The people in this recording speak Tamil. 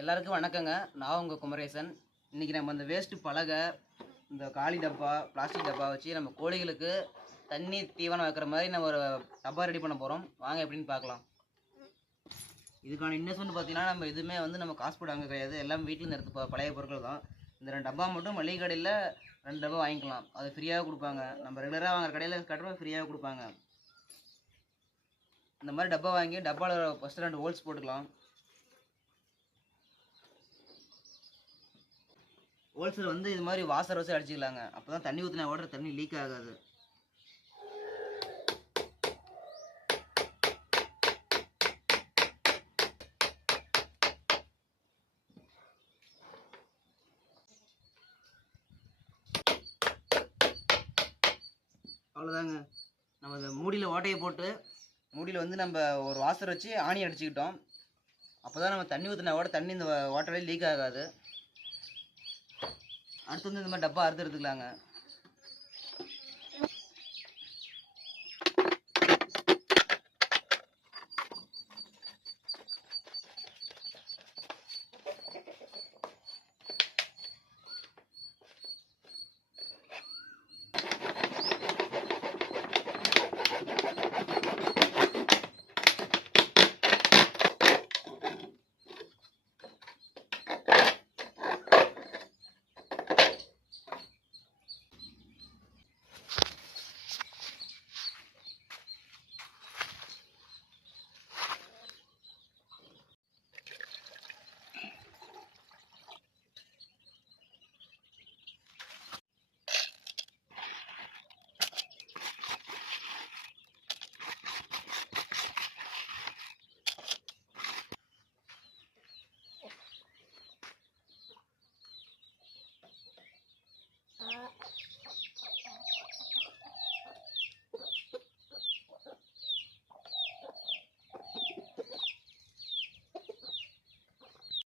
எல்லாருக்கும் வணக்கங்க. நான் உங்கள் குமரேசன். இன்றைக்கி நம்ம இந்த வேஸ்ட்டு பலகை இந்த காலி டப்பா பிளாஸ்டிக் டப்பா வச்சு நம்ம கோழிகளுக்கு தண்ணி தீவனம் வைக்கிற மாதிரி நம்ம ஒரு டப்பா ரெடி பண்ண போகிறோம் வாங்க எப்படின்னு பார்க்கலாம். இதுக்கான இன்வெஸ்ட்மெண்ட் பார்த்தீங்கன்னா நம்ம எதுவுமே வந்து நம்ம காசு போட அங்கே கிடையாது. எல்லாம் வீட்டிலேருந்து எடுத்து பழைய பொருட்கள் தான். இந்த ரெண்டு டப்பா மட்டும் மளிகை கடையில் ரெண்டு டப்பா வாங்கிக்கலாம். அது ஃப்ரீயாக கொடுப்பாங்க. நம்ம ரெகுலராக வாங்குற கடையில் கட்டுறப்ப ஃப்ரீயாக கொடுப்பாங்க. இந்த மாதிரி டப்பா வாங்கி டப்பாவில் ஃபஸ்ட்டு ரெண்டு ஹோல்ஸ் போட்டுக்கலாம். ஹோல்சேல் வந்து இது மாதிரி வாசர் வச்சு அடிச்சுக்கலாங்க. அப்போ தான் தண்ணி ஊற்றின ஓடுற தண்ணி லீக் ஆகாது. அவ்வளோதாங்க நம்ம இந்த மூடியில் ஓட்டையை போட்டு மூடியில் வந்து நம்ம ஒரு வாசர் வச்சு ஆணி அடிச்சுக்கிட்டோம். அப்போ தான் நம்ம தண்ணி ஊற்றினா கூட தண்ணி இந்த வாட்டர்லேயே லீக் ஆகாது. அடுத்து வந்து இந்த மாதிரி டப்பா அறுத்து எடுத்துக்கலாங்க. that